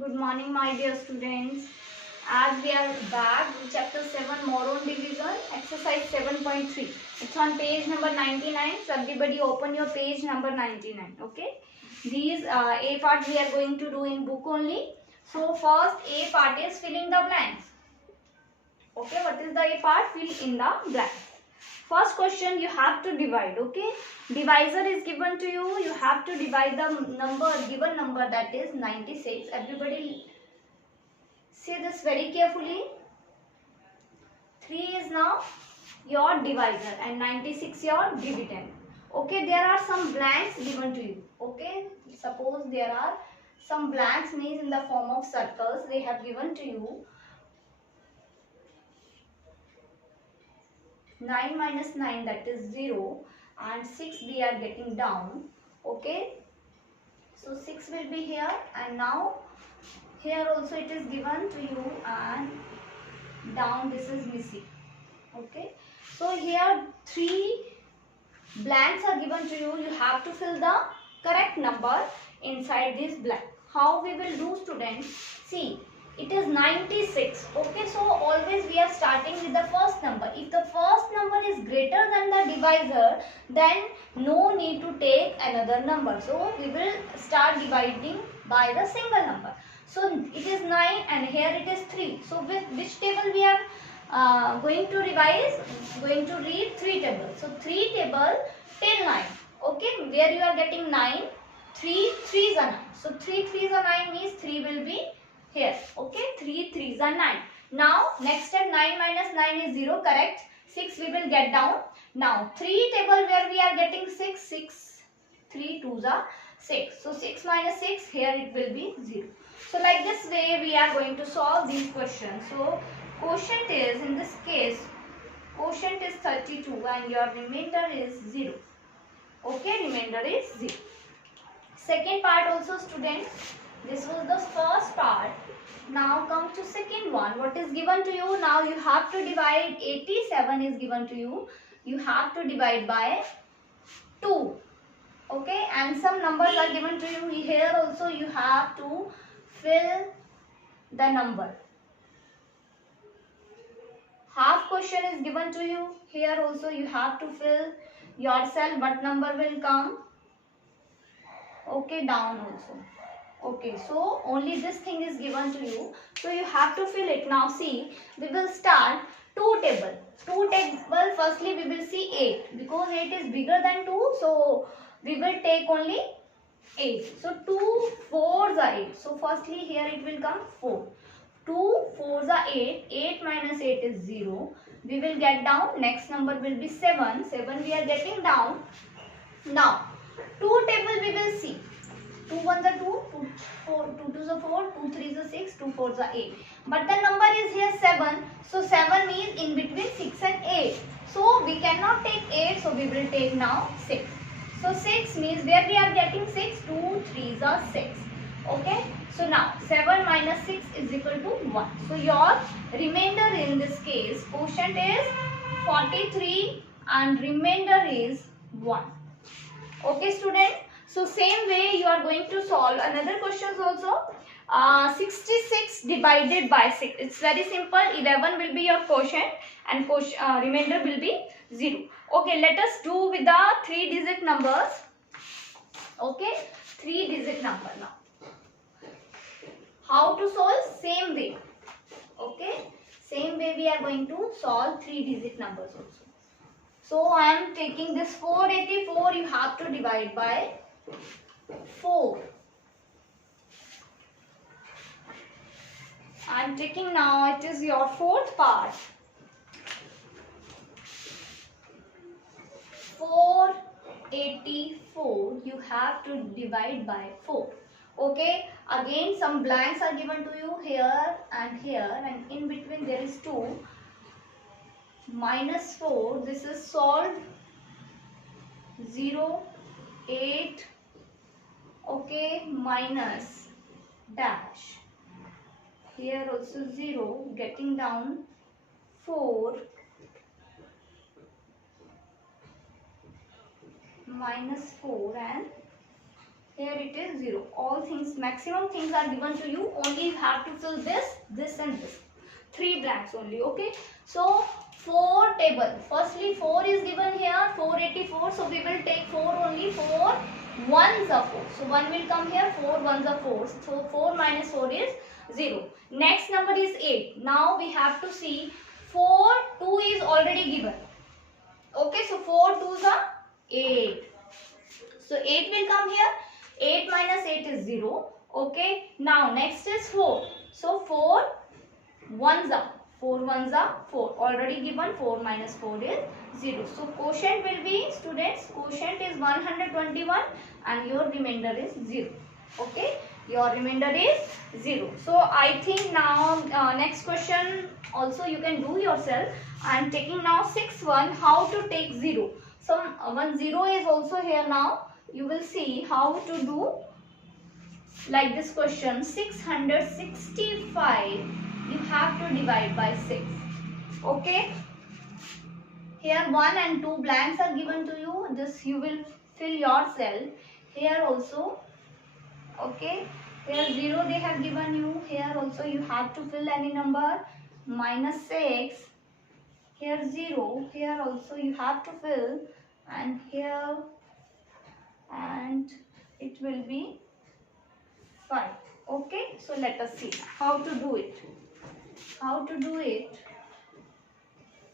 Good morning, my dear students. As we are back with chapter 7, Moron Division, exercise 7.3. It's on page number 99. So, everybody open your page number 99. Okay. These A part we are going to do in book only. So, first A part is filling the blanks. Okay. What is the A part? Fill in the blanks. First question, you have to divide. Okay, divisor is given to you. You have to divide the given number, that is 96. Everybody see this very carefully. 3 is now your divisor and 96 your dividend. Okay, there are some blanks given to you. Okay, suppose there are some blanks, means in the form of circles they have given to you. 9 minus 9, that is 0, and 6 we are getting down. Okay, so 6 will be here, and now here also it is given to you, and down this is missing. Okay, so here 3 blanks are given to you. You have to fill the correct number inside this blank. How we will do, students? See, it is 96. Okay, so always we are starting with the first number. If the first number is greater than the divisor, then no need to take another number. So we will start dividing by the single number. So it is 9 and here it is 3. So with which table we are going to revise? Going to read 3 tables. So 3 table till 9. Okay, where you are getting 9, 3 3s are 9. So 3 3s are 9 means 3 will be here. Okay, 3 3s are 9. Now next step, 9 minus 9 is 0, correct. 6 we will get down. Now 3 table where we are getting 6, 6, 3 2s are 6. So 6 minus 6, here it will be 0. So like this way we are going to solve these questions. So quotient is, in this case, quotient is 32 and your remainder is 0. Okay, remainder is 0. Second part also, students, this was the first part. Now come to second one. What is given to you? Now you have to divide. 87 is given to you. You have to divide by 2. Okay, and some numbers are given to you. Here also you have to fill the number. Half question is given to you. Here also you have to fill yourself what number will come. Okay, down also. Okay, so only this thing is given to you. So you have to fill it. Now see, we will start 2 table. 2 table, firstly we will see 8. Because 8 is bigger than 2. So we will take only 8. So 2 4s are 8. So firstly here it will come 4. 2 4s are 8. 8 minus 8 is 0. We will get down. Next number will be 7. 7 we are getting down. Now 2 table we will see. 2 1s are 2, 2 2s are 4, 2 3s are 6, 2 4s are 8. But the number is here 7. So 7 means in between 6 and 8. So we cannot take 8. So we will take now 6. So 6 means where we are getting 6, 2 3s are 6. Okay. So now 7 minus 6 is equal to 1. So your remainder in this case, quotient is 43 and remainder is 1. Okay, student. So same way you are going to solve another questions also. 66 divided by 6. It's very simple. 11 will be your quotient and remainder will be 0. Okay, let us do with the 3-digit numbers. Okay, 3-digit number now. How to solve? Same way. Okay, same way we are going to solve 3-digit numbers also. So I am taking this 484, you have to divide by 4. I am taking now, it is your fourth part. 484, you have to divide by 4. Okay, again some blanks are given to you here, and in between there is 2. Minus 4, this is solved. 0, 8, okay, minus dash. Here also 0, getting down 4, minus 4 and here it is 0. All things, maximum things are given to you. Only you have to fill this and this. 3 blanks only. Okay. So 4 table. Firstly 4 is given here, 484. So we will take 4 only. 4 1s are 4. So 1 will come here. 4 1s are 4. So 4 minus 4 is 0. Next number is 8. Now we have to see 4 2 is already given. Okay. So 4 2s are 8. So 8 will come here. 8 minus 8 is 0. Okay. Now next is 4. So 4 1s are 4 1s are 4. Already given. 4 minus 4 is 0. So quotient will be, students, quotient is 121 and your remainder is 0. Okay. Your remainder is 0. So I think now next question also you can do yourself. I am taking now 6 1. How to take 0? Some 1 0 is also here now. You will see how to do like this question. 665 you have to divide by 6. Okay. Here 1 and 2 blanks are given to you. This you will fill yourself. Here also. Okay. Here 0 they have given you. Here also you have to fill any number. Minus 6. Here 0. Here also you have to fill. And here, and it will be 5. Okay. So let us see how to do it. How to do it.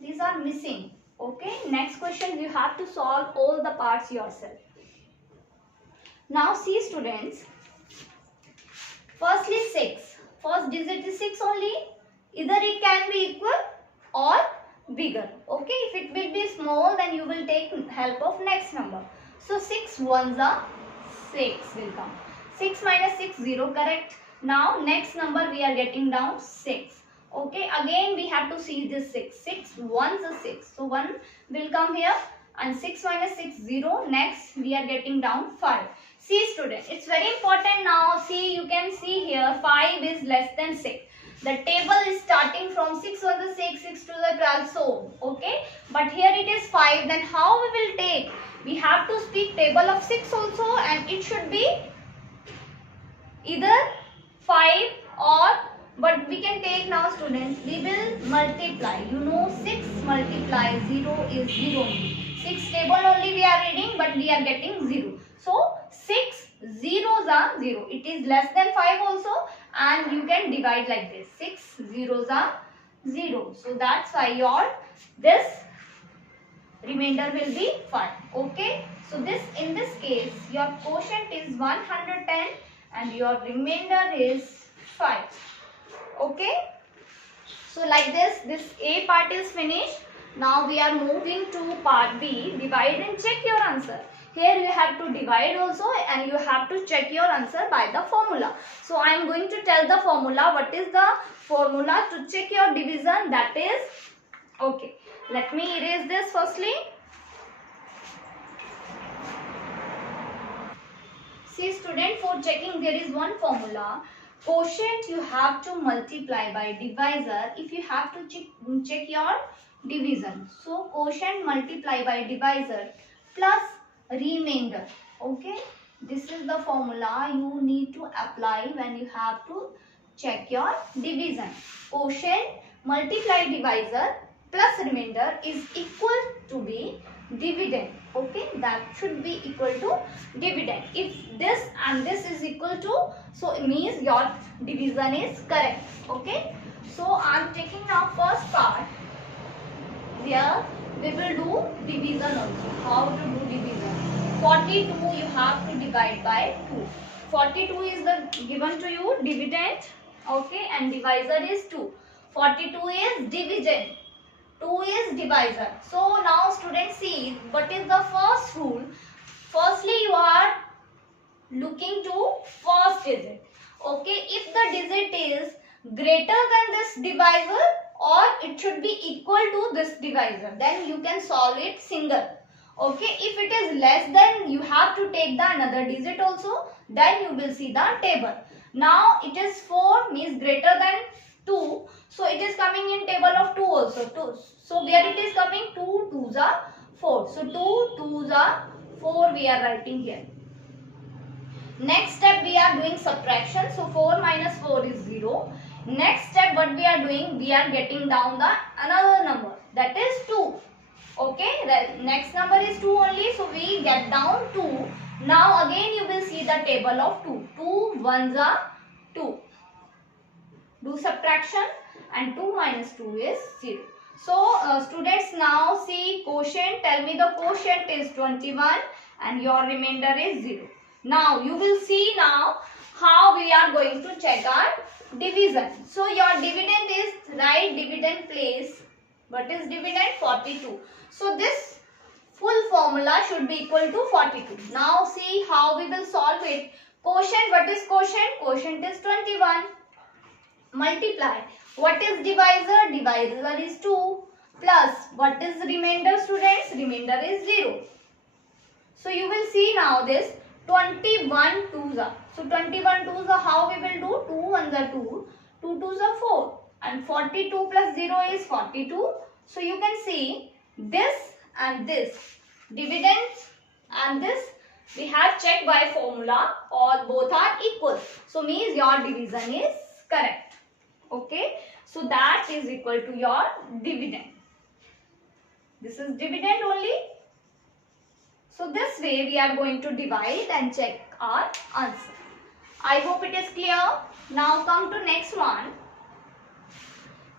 These are missing. Okay. Next question you have to solve all the parts yourself. Now see, students. Firstly 6. First digit is 6 only. Either it can be equal or bigger. Okay. If it will be small, then you will take help of next number. So 6 1s are 6 will come. 6 minus 6 0. Correct. Now next number we are getting down 6. Okay. Again we have to see this 6. 6 1s are 6. So 1 will come here. And 6 minus 6 0. Next we are getting down 5. See, student, it's very important now. See, you can see here 5 is less than 6. The table is starting from 6 1 to 6, 6 to the 12, so okay. But here it is 5. Then how we will take? We have to speak table of 6 also, and it should be either 5 or, but we can take now, students, we will multiply. You know 6 multiply 0 is 0. 6 table only we are reading, but we are getting 0. So 6 zeros are 0. It is less than 5 also, and you can divide like this. 6 zeros are 0. So that's why your this remainder will be 5. Okay. So this, in this case, your quotient is 110 and your remainder is 5. Okay. So like this A part is finished. Now we are moving to part B. Divide and check your answer. Here you have to divide also, and you have to check your answer by the formula. So I am going to tell the formula. What is the formula to check your division? That is, okay. Let me erase this firstly. See, student, for checking there is one formula. Quotient you have to multiply by divisor if you have to check your division. So quotient multiply by divisor plus remainder. Okay. This is the formula you need to apply when you have to check your division. Quotient multiply divisor plus remainder is equal to be dividend. Okay, that should be equal to dividend. If this and this is equal to, so it means your division is correct. Okay, so I am taking now first part where we will do division also. How to do division? 42 you have to divide by 2. 42 is the given to you dividend. Okay, and divisor is 2. 42 is division. 2 is divisor. So now students, see what is the first rule. Firstly you are looking to first digit. Okay, if the digit is greater than this divisor or it should be equal to this divisor, then you can solve it single. Okay, if it is less than, you have to take the another digit also, then you will see the table. Now it is 4 means greater than 2, so it is coming in table of 2 also. 2. So where it is coming, 2 2s are 4. So 2 2s are 4 we are writing here. Next step we are doing subtraction. So 4 minus 4 is 0. Next step what we are doing, we are getting down the another number, that is 2. Okay, the next number is 2 only, so we get down 2. Now again you will see the table of 2. 2 ones are 2. Do subtraction and 2 minus 2 is 0. So students, now see quotient. Tell me the quotient is 21 and your remainder is 0. Now you will see now how we are going to check our division. So your dividend is, right dividend place. What is dividend? 42. So this full formula should be equal to 42. Now see how we will solve it. Quotient, what is quotient? Quotient is 21. Multiply. What is divisor? Divisor is 2. Plus, what is remainder, students? Remainder is 0. So you will see now this 21 twos are. So 21 twos are, how we will do? 2 ones are 2. 2 twos are 4. And 42 plus 0 is 42. So you can see this and this. Dividends and this we have checked by formula, or both are equal. So means your division is correct. Okay. So that is equal to your dividend. This is dividend only. So this way we are going to divide and check our answer. I hope it is clear. Now come to next one.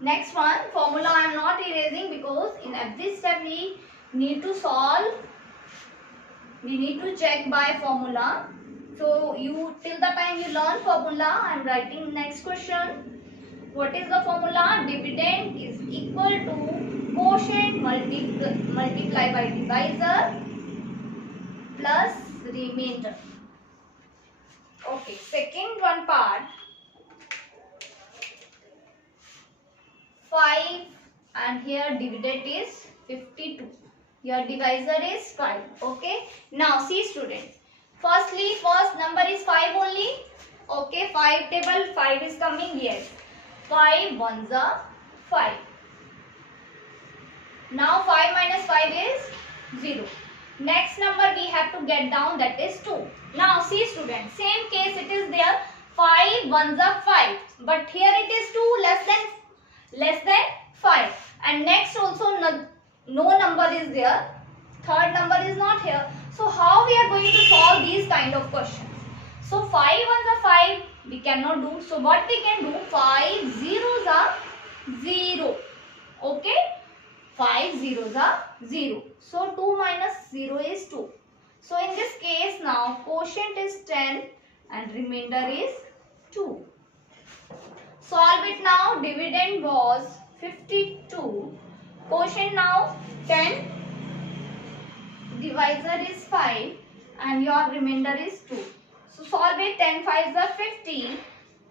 Next one, formula I am not erasing because in every step we need to solve. We need to check by formula. So you, till the time you learn formula, I am writing next question. What is the formula? Dividend is equal to quotient multiply by divisor plus remainder. Okay, second one part. 5 and here dividend is 52. Your divisor is 5. Okay. Now see students. Firstly, first number is 5 only. Okay. 5 table 5 is coming. Yes. 5 ones are 5. Now 5 minus 5 is 0. Next number we have to get down, that is 2. Now see students. Same case it is there. 5 ones are 5. But here it is 2 less than 5, and next also no number is there, third number is not here. So how we are going to solve these kind of questions? So 5 ones are 5, we cannot do. So what we can do? 5 zeros are 0. Okay, 5 zeros are 0. So 2 minus 0 is 2. So in this case now quotient is 10 and remainder is 2. Solve it now. Dividend was 52. Quotient now 10. Divisor is 5. And your remainder is 2. So solve it. 10 5s are 50.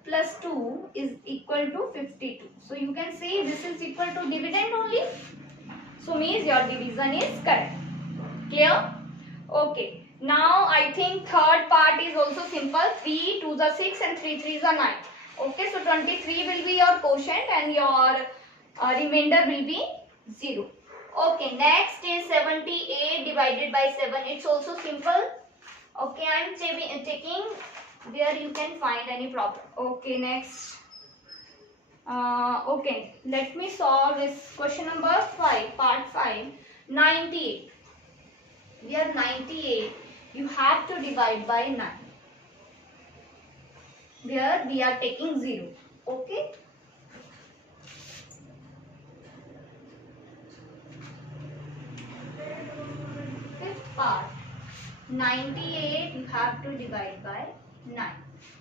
Plus 2 is equal to 52. So you can see this is equal to dividend only. So means your division is correct. Clear? Okay. Now I think third part is also simple. 3 2s are 6 and 3 3s are 9. Okay, so 23 will be your quotient and your remainder will be 0. Okay, next is 78 divided by 7. It's also simple. Okay, I am taking where you can find any problem. Okay, next. Okay, let me solve this question number 5, part 5. 98. Where 98, you have to divide by 9. Where we are taking 0. Okay. Fifth part. 98 you have to divide by 9.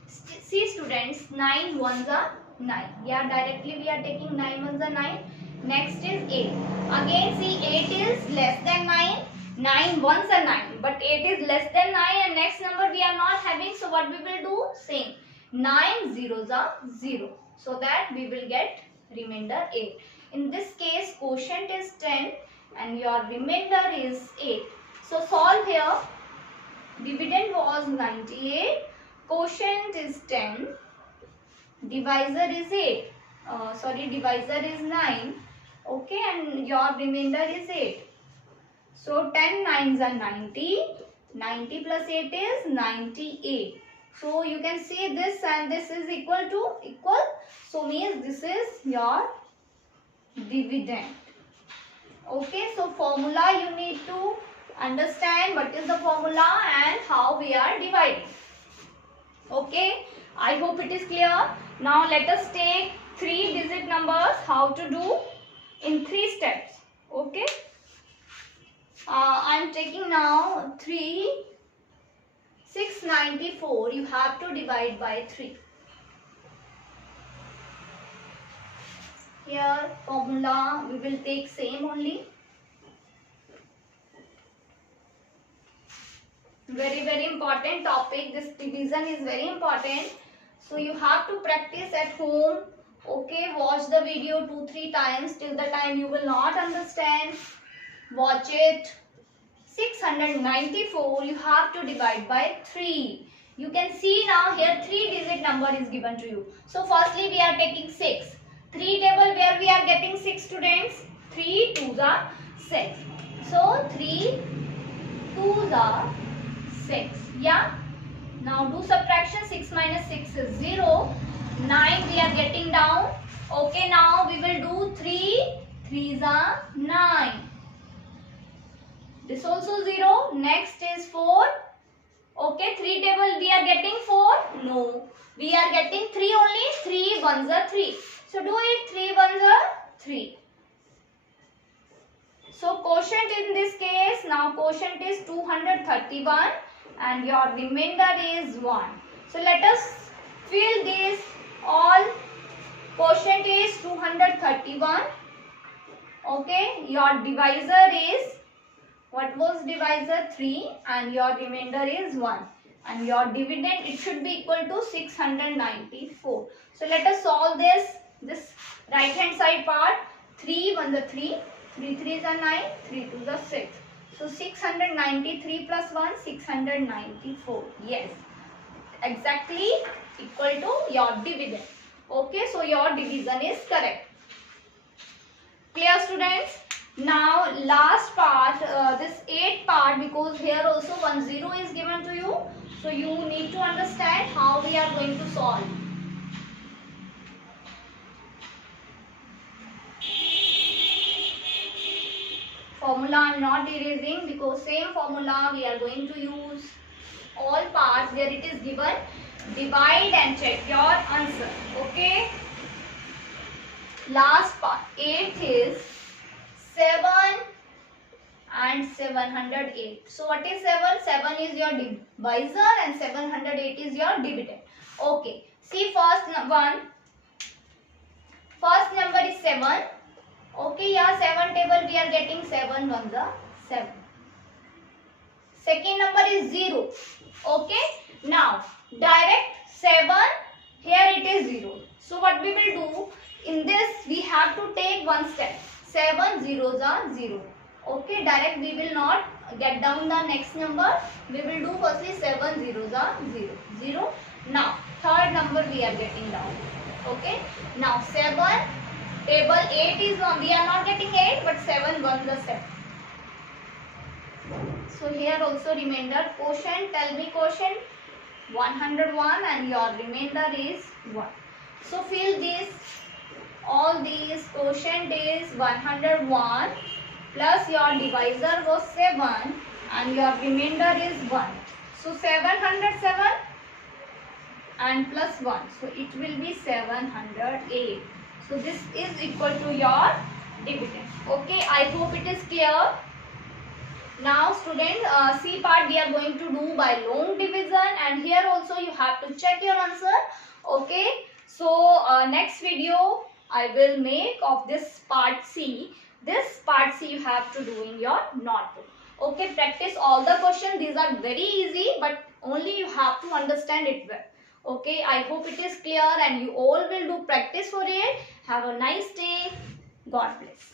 See students, 9 ones are 9. Yeah, directly we are taking 9 ones are 9. Next is 8. Again see 8 is less than 9. 9 ones are 9. But 8 is less than 9 and next number we are not having. So what we will do? Same. 9 zeros are 0. So that we will get remainder 8. In this case quotient is 10 and your remainder is 8. So solve here. Dividend was 98. Quotient is 10. Divisor is 8. Divisor is 9. Okay, and your remainder is 8. So 10 nines are 90. 90 plus 8 is 98. So you can see this and this is equal to equal. So means this is your dividend. Okay, so formula you need to understand what is the formula and how we are dividing. Okay, I hope it is clear. Now let us take 3-digit numbers, how to do in 3 steps. Okay, I am taking now 694. You have to divide by 3. Here formula we will take same only. Very important topic. This division is very important. So you have to practice at home. Okay, watch the video 2-3 times till the time you will not understand. Watch it. 694 you have to divide by 3. You can see now here 3-digit number is given to you. So firstly we are taking 6. 3 table where we are getting 6 students. 3 2s are 6. So 3 2s are 6. Yeah. Now do subtraction. 6 minus 6 is 0. 9 we are getting down. Okay, now we will do 3 3s are 9. This also 0. Next is 4. Okay, 3 table we are getting 4. No. We are getting 3 only. 3 1s are 3. So do it. 3 1s are 3. So quotient in this case, now quotient is 231 and your remainder is 1. So let us fill this all. Quotient is 231. Okay, your divisor is, what was divisor? 3 and your remainder is 1. And your dividend, it should be equal to 694. So let us solve this right hand side part. 3 1s are 3. 3 3s are 9. 3 2s are 6. So 693 plus 1, 694. Yes, exactly equal to your dividend. Okay, so your division is correct. Clear, students? Now last part, this 8th part, because here also 10 is given to you. So you need to understand how we are going to solve. Formula I am not erasing because same formula we are going to use all parts where it is given. Divide and check your answer. Okay. Last part, 8th is 7 and 708. So what is 7? 7 is your divisor and 708 is your dividend. Okay. See first one. First number is 7. Okay, yeah, 7 table we are getting 7 1s are 7. Second number is 0. Okay, now direct 7, here it is 0. So what we will do, in this we have to take one step. 7 zeros are 0. Okay, direct we will not get down the next number. We will do firstly 7 zeros are 0. 0. Now third number we are getting down. Okay, now 7. Table 8 is 1. We are not getting 8 but 7 1s are 7. So here also remainder. Quotient, tell me quotient. 101 and your remainder is 1. So fill this. All these. Quotient is 101 plus your divisor was 7 and your remainder is 1. So 707 and plus 1. So it will be 708. So this is equal to your dividend. Okay, I hope it is clear. Now student, C part we are going to do by long division and here also you have to check your answer. Okay, so next video I will make of this part C. This part C you have to do in your notebook. Okay, practice all the questions. These are very easy but only you have to understand it well. Okay, I hope it is clear and you all will do practice for it. Have a nice day. God bless.